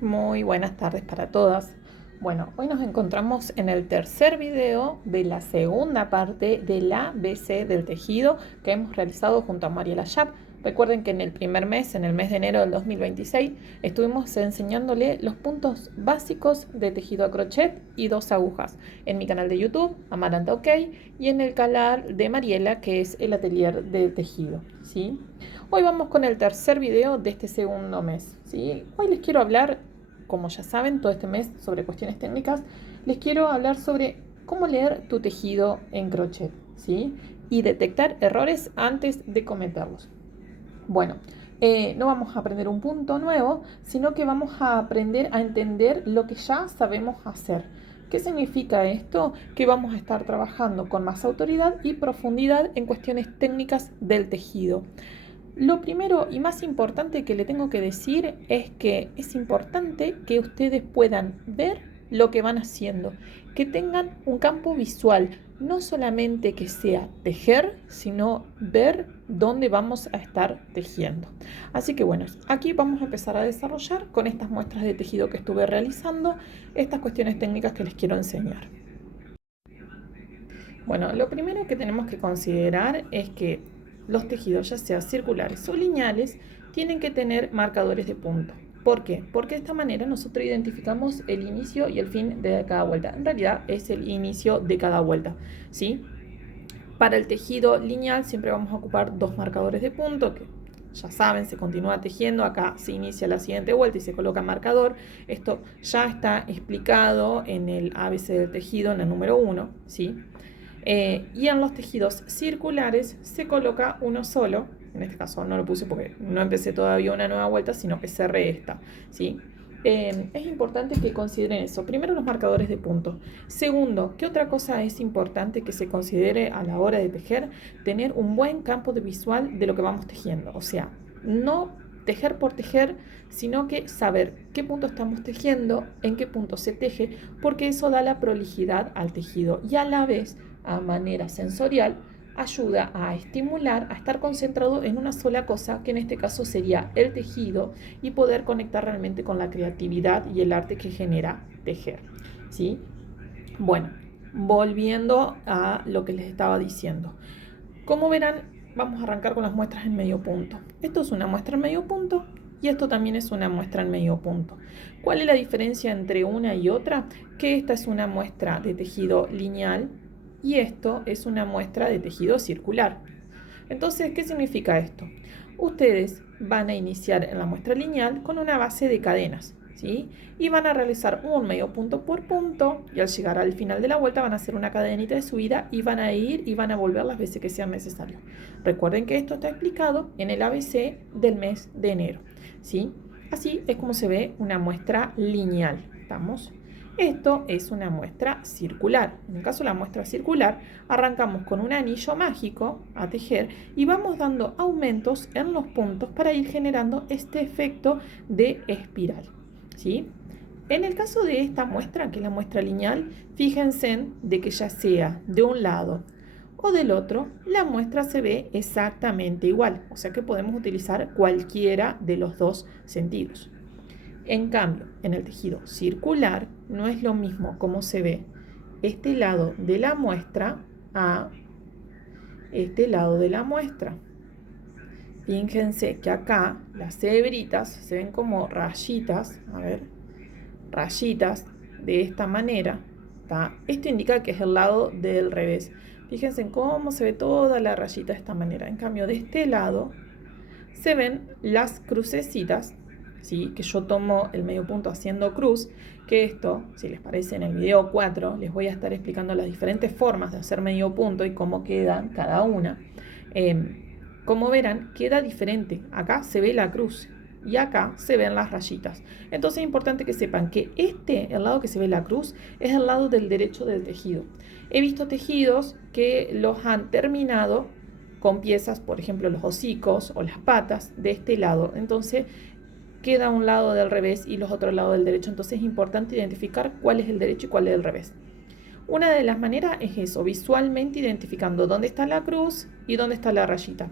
Muy buenas tardes para todas. Bueno, hoy nos encontramos en el tercer video de la segunda parte del ABC del tejido que hemos realizado junto a Mariela Schaap. Recuerden que en el primer mes, en el mes de enero del 2026, estuvimos enseñándole los puntos básicos de tejido a crochet y 2 agujas en mi canal de YouTube, Amaranta OK, y en el canal de Mariela, que es el atelier de tejido, ¿sí? Hoy vamos con el tercer video de este segundo mes, ¿sí? Hoy les quiero hablar, como ya saben, todo este mes sobre cuestiones técnicas, les quiero hablar sobre cómo leer tu tejido en crochet, ¿sí? Y detectar errores antes de cometerlos. Bueno, no vamos a aprender un punto nuevo, sino que vamos a aprender a entender lo que ya sabemos hacer. ¿Qué significa esto? Que vamos a estar trabajando con más autoridad y profundidad en cuestiones técnicas del tejido. Lo primero y más importante que le tengo que decir es que es importante que ustedes puedan ver lo que van haciendo, que tengan un campo visual, no solamente que sea tejer, sino ver dónde vamos a estar tejiendo. Así que bueno, aquí vamos a empezar a desarrollar con estas muestras de tejido que estuve realizando, estas cuestiones técnicas que les quiero enseñar. Bueno, lo primero que tenemos que considerar es que los tejidos, ya sea circulares o lineales, tienen que tener marcadores de punto. ¿Por qué? Porque de esta manera nosotros identificamos el inicio y el fin de cada vuelta. En realidad es el inicio de cada vuelta, ¿sí? Para el tejido lineal siempre vamos a ocupar 2 marcadores de punto, que ya saben, se continúa tejiendo, acá se inicia la siguiente vuelta y se coloca marcador. Esto ya está explicado en el ABC del tejido, en el número 1, ¿sí? Y en los tejidos circulares se coloca uno solo. En este caso no lo puse porque no empecé todavía una nueva vuelta, sino que cerré esta, ¿sí? Es importante que consideren eso. Primero, los marcadores de punto. Segundo, ¿qué otra cosa es importante que se considere a la hora de tejer? Tener un buen campo de visual de lo que vamos tejiendo. O sea, no tejer por tejer, sino que saber qué punto estamos tejiendo, en qué punto se teje, porque eso da la prolijidad al tejido y a la vez, a manera sensorial, ayuda a estimular, a estar concentrado en una sola cosa, que en este caso sería el tejido, y poder conectar realmente con la creatividad y el arte que genera tejer, ¿sí? Bueno, volviendo a lo que les estaba diciendo. Como verán, vamos a arrancar con las muestras en medio punto. Esto es una muestra en medio punto y esto también es una muestra en medio punto. ¿Cuál es la diferencia entre una y otra? Que esta es una muestra de tejido lineal y esto es una muestra de tejido circular. Entonces, ¿qué significa esto? Ustedes van a iniciar en la muestra lineal con una base de cadenas, ¿sí? Y van a realizar un medio punto por punto y al llegar al final de la vuelta van a hacer una cadenita de subida y van a ir y van a volver las veces que sean necesarios. Recuerden que esto está explicado en el ABC del mes de enero, ¿sí? Así es como se ve una muestra lineal. ¿Estamos? Esto es una muestra circular. En el caso de la muestra circular, arrancamos con un anillo mágico a tejer y vamos dando aumentos en los puntos para ir generando este efecto de espiral, ¿sí? En el caso de esta muestra, que es la muestra lineal, fíjense de que ya sea de un lado o del otro, la muestra se ve exactamente igual, o sea que podemos utilizar cualquiera de los dos sentidos. En cambio, en el tejido circular no es lo mismo como se ve este lado de la muestra a este lado de la muestra. Fíjense que acá las hebritas se ven como rayitas, a ver, rayitas de esta manera, ¿tá? Esto indica que es el lado del revés. Fíjense en cómo se ve toda la rayita de esta manera. En cambio, de este lado se ven las crucecitas, ¿sí? Que yo tomo el medio punto haciendo cruz, que esto, si les parece, en el video 4 les voy a estar explicando las diferentes formas de hacer medio punto y cómo quedan cada una. Como verán, queda diferente. Acá se ve la cruz y acá se ven las rayitas. Entonces es importante que sepan que el lado que se ve la cruz, es el lado del derecho del tejido. He visto tejidos que los han terminado con piezas, por ejemplo, los hocicos o las patas de este lado. Entonces queda un lado del revés y los otros lados del derecho. Entonces es importante identificar cuál es el derecho y cuál es el revés. Una de las maneras es eso, visualmente identificando dónde está la cruz y dónde está la rayita.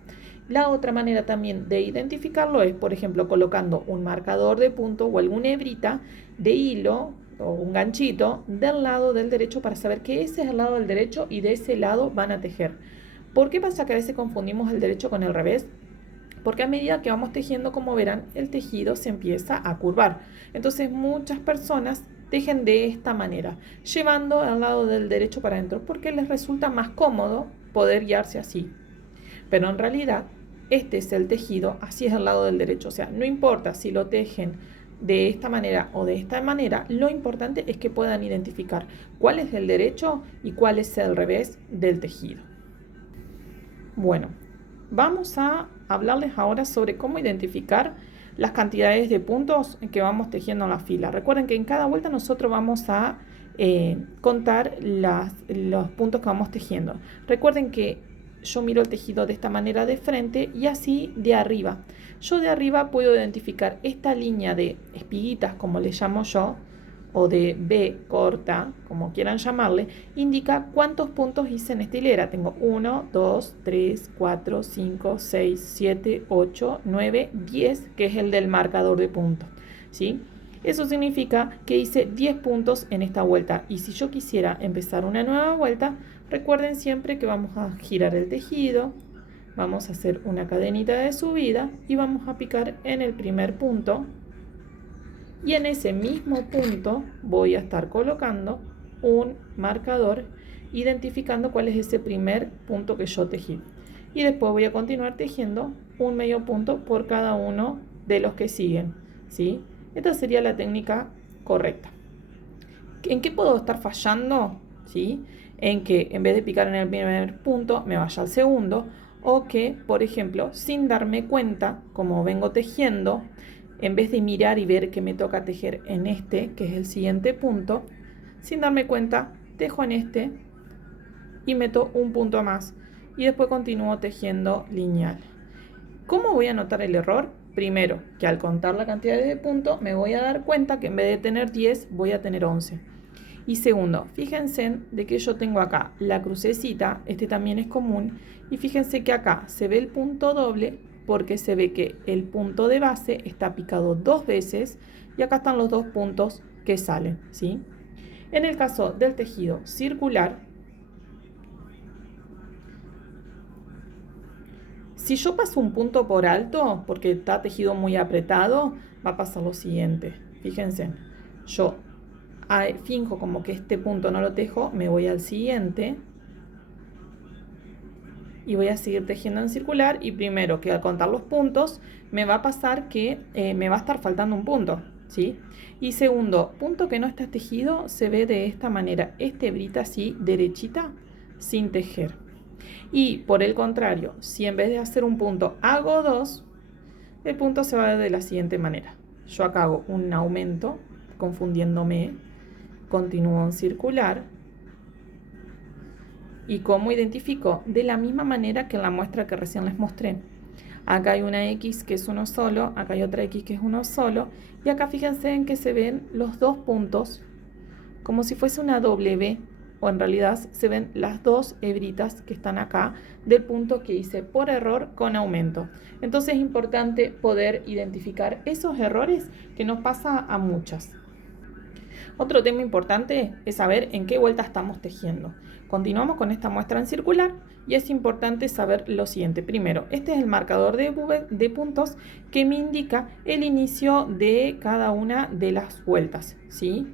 La otra manera también de identificarlo es, por ejemplo, colocando un marcador de punto o alguna hebrita de hilo o un ganchito del lado del derecho para saber que ese es el lado del derecho y de ese lado van a tejer. ¿Por qué pasa que a veces confundimos el derecho con el revés? Porque a medida que vamos tejiendo, como verán, el tejido se empieza a curvar. Entonces muchas personas tejen de esta manera, llevando al lado del derecho para adentro, porque les resulta más cómodo poder guiarse así. Pero en realidad, este es el tejido, así es el lado del derecho. O sea, no importa si lo tejen de esta manera o de esta manera, lo importante es que puedan identificar cuál es el derecho y cuál es el revés del tejido. Bueno, vamos a hablarles ahora sobre cómo identificar las cantidades de puntos que vamos tejiendo en la fila. Recuerden que en cada vuelta nosotros vamos a contar los puntos que vamos tejiendo. Recuerden que yo miro el tejido de esta manera de frente y así de arriba. Yo de arriba puedo identificar esta línea de espiguitas, como le llamo yo, o de B corta, como quieran llamarle, indica cuántos puntos hice en esta hilera. Tengo 1, 2, 3, 4, 5, 6, 7, 8, 9, 10, que es el del marcador de puntos, ¿sí? Eso significa que hice 10 puntos en esta vuelta. Y si yo quisiera empezar una nueva vuelta, recuerden siempre que vamos a girar el tejido, vamos a hacer una cadenita de subida y vamos a picar en el primer punto. Y en ese mismo punto voy a estar colocando un marcador identificando cuál es ese primer punto que yo tejí. Y después voy a continuar tejiendo un medio punto por cada uno de los que siguen, ¿sí? Esta sería la técnica correcta. ¿En qué puedo estar fallando? ¿Sí? En que en vez de picar en el primer punto me vaya al segundo, o que, por ejemplo, sin darme cuenta, como vengo tejiendo, en vez de mirar y ver que me toca tejer en este, que es el siguiente punto, sin darme cuenta, tejo en este y meto un punto más. Y después continúo tejiendo lineal. ¿Cómo voy a notar el error? Primero, que al contar la cantidad de puntos me voy a dar cuenta que en vez de tener 10 voy a tener 11. Y segundo, fíjense de que yo tengo acá la crucecita, este también es común, y fíjense que acá se ve el punto doble porque se ve que el punto de base está picado 2 veces y acá están los 2 puntos que salen, ¿sí? En el caso del tejido circular, si yo paso un punto por alto, porque está tejido muy apretado, va a pasar lo siguiente. Fíjense, yo finjo como que este punto no lo tejo, me voy al siguiente y voy a seguir tejiendo en circular. Y primero que al contar los puntos, me va a pasar que me va a estar faltando un punto, ¿sí? Y segundo, punto que no está tejido, se ve de esta manera, este hebrita así, derechita, sin tejer. Y por el contrario, si en vez de hacer un punto hago 2, el punto se va a ver de la siguiente manera. Yo acá hago un aumento, confundiéndome, continúo en circular. ¿Y cómo identifico? De la misma manera que en la muestra que recién les mostré. Acá hay una X que es uno solo, acá hay otra X que es uno solo, y acá fíjense en que se ven los 2 puntos como si fuese una W, o en realidad se ven las 2 hebritas que están acá del punto que hice por error con aumento. Entonces es importante poder identificar esos errores que nos pasa a muchas. Otro tema importante es saber en qué vuelta estamos tejiendo. Continuamos con esta muestra en circular y es importante saber lo siguiente. Primero, este es el marcador de puntos que me indica el inicio de cada una de las vueltas, ¿sí?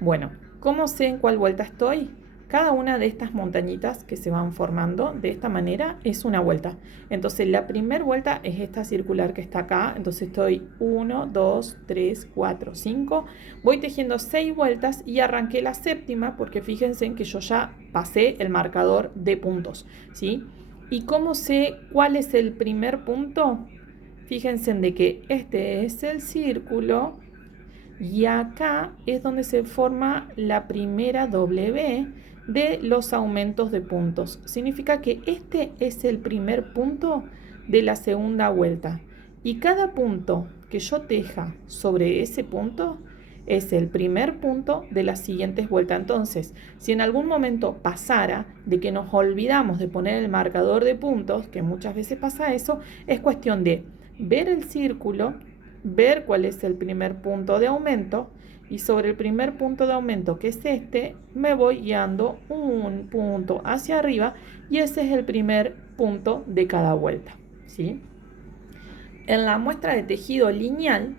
Bueno, ¿cómo sé en cuál vuelta estoy? Cada una de estas montañitas que se van formando de esta manera es una vuelta. Entonces la primera vuelta es esta circular que está acá. Entonces estoy 1, 2, 3, 4, 5. Voy tejiendo 6 vueltas y arranqué la séptima porque fíjense en que yo ya pasé el marcador de puntos, ¿sí? ¿Y cómo sé cuál es el primer punto? Fíjense en de que este es el círculo y acá es donde se forma la primera W de los aumentos de puntos. Significa que este es el primer punto de la segunda vuelta. Y cada punto que yo teja sobre ese punto es el primer punto de las siguientes vueltas. Entonces, si en algún momento pasara de que nos olvidamos de poner el marcador de puntos, que muchas veces pasa eso, es cuestión de ver el círculo, ver cuál es el primer punto de aumento, y sobre el primer punto de aumento, que es este, me voy guiando un punto hacia arriba y ese es el primer punto de cada vuelta, ¿sí? En la muestra de tejido lineal,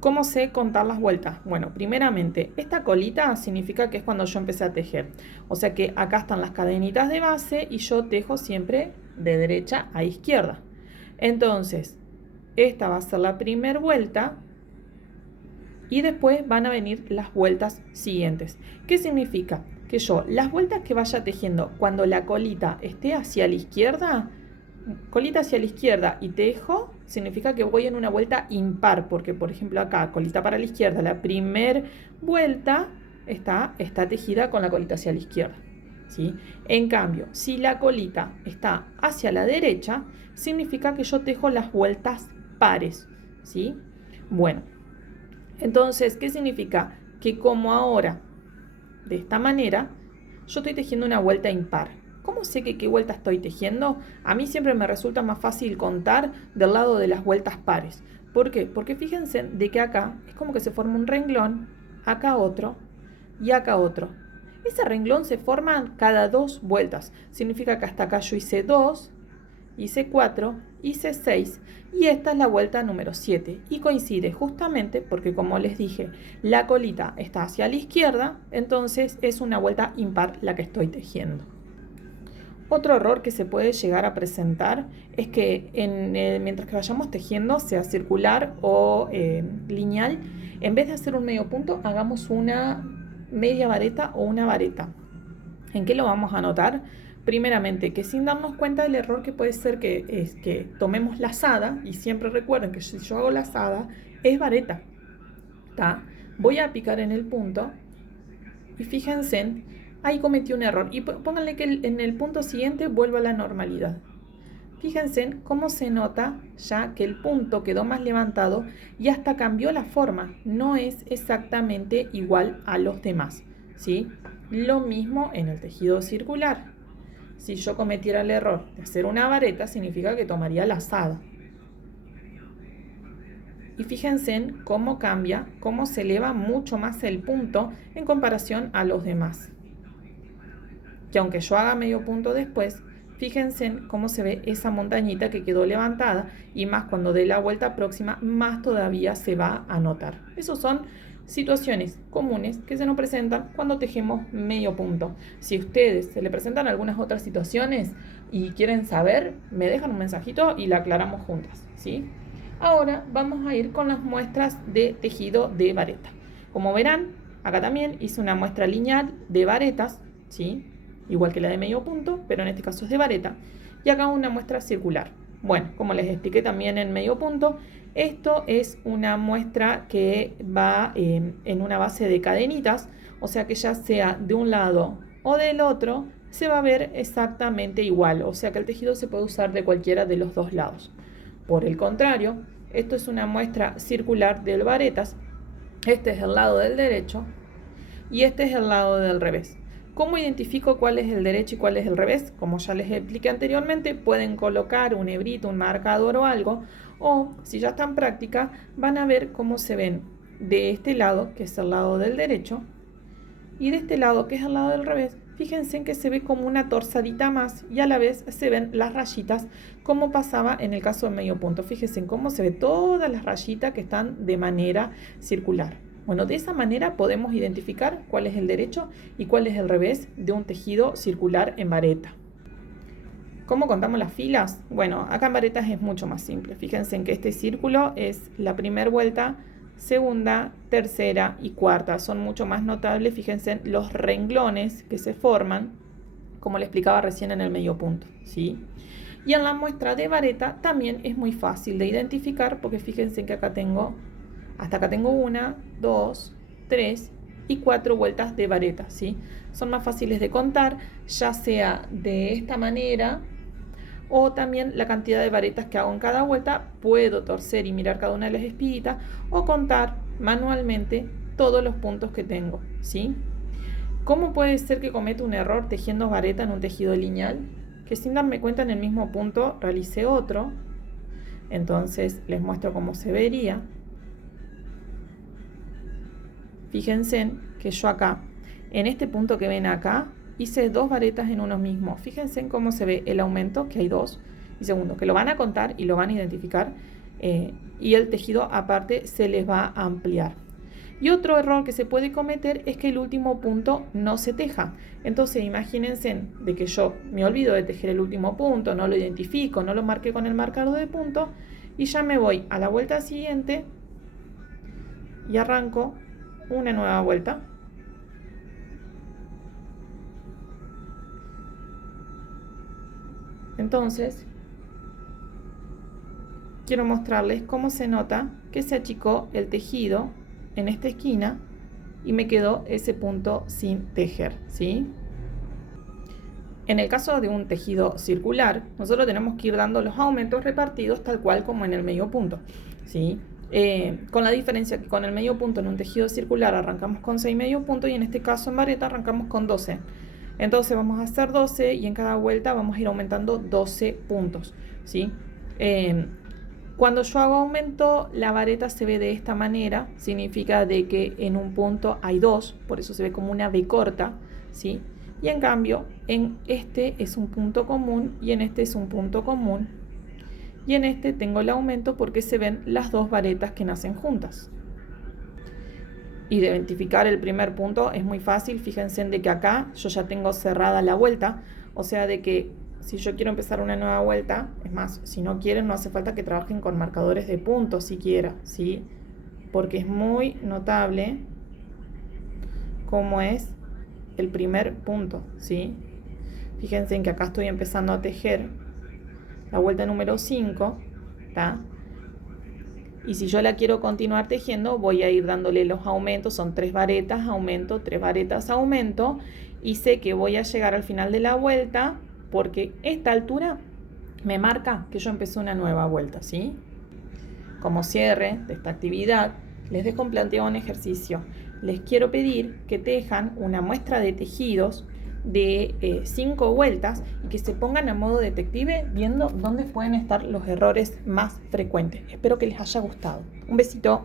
¿cómo sé contar las vueltas? Bueno, primeramente, esta colita significa que es cuando yo empecé a tejer. O sea que acá están las cadenitas de base y yo tejo siempre de derecha a izquierda. Entonces, esta va a ser la primera vuelta y después van a venir las vueltas siguientes. ¿Qué significa? Que yo, las vueltas que vaya tejiendo cuando la colita esté hacia la izquierda, colita hacia la izquierda y tejo, significa que voy en una vuelta impar, porque por ejemplo acá, colita para la izquierda, la primera vuelta está tejida con la colita hacia la izquierda, ¿sí? En cambio, si la colita está hacia la derecha, significa que yo tejo las vueltas pares, ¿sí? Bueno, entonces, ¿qué significa? Que como ahora, de esta manera, yo estoy tejiendo una vuelta impar. ¿Cómo sé que qué vuelta estoy tejiendo? A mí siempre me resulta más fácil contar del lado de las vueltas pares. ¿Por qué? Porque fíjense de que acá es como que se forma un renglón, acá otro y acá otro. Ese renglón se forma cada 2 vueltas. Significa que hasta acá yo hice 2, hice 4, hice 6 y esta es la vuelta número 7 y coincide justamente porque, como les dije, la colita está hacia la izquierda, entonces es una vuelta impar la que estoy tejiendo. Otro error que se puede llegar a presentar es que mientras que vayamos tejiendo, sea circular o lineal, en vez de hacer un medio punto, hagamos una media vareta o una vareta. ¿En qué lo vamos a notar? Primeramente, que sin darnos cuenta del error que puede ser que es que tomemos lazada, y siempre recuerden que si yo hago lazada, es vareta, ¿tá? Voy a picar en el punto, y fíjense, ahí cometí un error, y pónganle que en el punto siguiente vuelva a la normalidad. Fíjense cómo se nota ya que el punto quedó más levantado y hasta cambió la forma, no es exactamente igual a los demás, ¿sí? Lo mismo en el tejido circular. Si yo cometiera el error de hacer una vareta, significa que tomaría lazada. Y fíjense en cómo cambia, cómo se eleva mucho más el punto en comparación a los demás. Que aunque yo haga medio punto después, fíjense en cómo se ve esa montañita que quedó levantada y más cuando dé la vuelta próxima, más todavía se va a notar. Esos son situaciones comunes que se nos presentan cuando tejemos medio punto. Si a ustedes se le presentan algunas otras situaciones y quieren saber, me dejan un mensajito y la aclaramos juntas, ¿sí? Ahora vamos a ir con las muestras de tejido de vareta. Como verán, acá también hice una muestra lineal de varetas, ¿sí? Igual que la de medio punto, pero en este caso es de vareta. Y acá una muestra circular. Bueno, como les expliqué también en medio punto, esto es una muestra que va en una base de cadenitas, o sea que ya sea de un lado o del otro, se va a ver exactamente igual, o sea que el tejido se puede usar de cualquiera de los dos lados. Por el contrario, esto es una muestra circular del varetas, este es el lado del derecho y este es el lado del revés. ¿Cómo identifico cuál es el derecho y cuál es el revés? Como ya les expliqué anteriormente, pueden colocar un hebrito, un marcador o algo, o si ya está en práctica, van a ver cómo se ven de este lado, que es el lado del derecho, y de este lado, que es el lado del revés. Fíjense en que se ve como una torzadita más y a la vez se ven las rayitas, como pasaba en el caso de medio punto. Fíjense en cómo se ve todas las rayitas que están de manera circular. Bueno, de esa manera podemos identificar cuál es el derecho y cuál es el revés de un tejido circular en vareta. ¿Cómo contamos las filas? Bueno, acá en varetas es mucho más simple. Fíjense en que este círculo es la primera vuelta, segunda, tercera y cuarta. Son mucho más notables, fíjense en los renglones que se forman, como le explicaba recién en el medio punto, ¿sí? Y en la muestra de vareta también es muy fácil de identificar porque fíjense en que hasta acá tengo 1, 2, 3 y 4 vueltas de vareta, ¿sí? Son más fáciles de contar, ya sea de esta manera o también la cantidad de varetas que hago en cada vuelta. Puedo torcer y mirar cada una de las espiguitas o contar manualmente todos los puntos que tengo, ¿sí? ¿Cómo puede ser que cometa un error tejiendo vareta en un tejido lineal? Que sin darme cuenta en el mismo punto realicé otro. Entonces les muestro cómo se vería. Fíjense que yo acá, en este punto que ven acá, hice 2 varetas en uno mismo. Fíjense en cómo se ve el aumento, que hay 2. Y segundo, que lo van a contar y lo van a identificar. Y el tejido aparte se les va a ampliar. Y otro error que se puede cometer es que el último punto no se teja. Entonces imagínense de que yo me olvido de tejer el último punto, no lo identifico, no lo marqué con el marcador de punto y ya me voy a la vuelta siguiente y arranco una nueva vuelta. Entonces, quiero mostrarles cómo se nota que se achicó el tejido en esta esquina y me quedó ese punto sin tejer, ¿sí? En el caso de un tejido circular, nosotros tenemos que ir dando los aumentos repartidos tal cual como en el medio punto, ¿sí? Con la diferencia que con el medio punto en un tejido circular arrancamos con 6 medio puntos y en este caso en vareta arrancamos con 12. Entonces vamos a hacer 12 y en cada vuelta vamos a ir aumentando 12 puntos, ¿sí? Cuando yo hago aumento, la vareta se ve de esta manera, significa de que en un punto hay 2, por eso se ve como una V corta, ¿sí? Y en cambio, en este es un punto común y en este es un punto común. Y en este tengo el aumento porque se ven las 2 varetas que nacen juntas. Y de identificar el primer punto es muy fácil, fíjense en de que acá yo ya tengo cerrada la vuelta, o sea de que si yo quiero empezar una nueva vuelta, es más, si no quieren no hace falta que trabajen con marcadores de puntos siquiera, ¿sí? Porque es muy notable cómo es el primer punto, ¿sí? Fíjense en que acá estoy empezando a tejer la vuelta número 5, ¿tá? Y si yo la quiero continuar tejiendo, voy a ir dándole los aumentos, son 3 varetas, aumento, 3 varetas, aumento, y sé que voy a llegar al final de la vuelta porque esta altura me marca que yo empecé una nueva vuelta, ¿sí? Como cierre de esta actividad, les dejo un planteo un ejercicio. Les quiero pedir que tejan una muestra de tejidos de 5 vueltas y que se pongan a modo detective viendo dónde pueden estar los errores más frecuentes. Espero que les haya gustado. Un besito.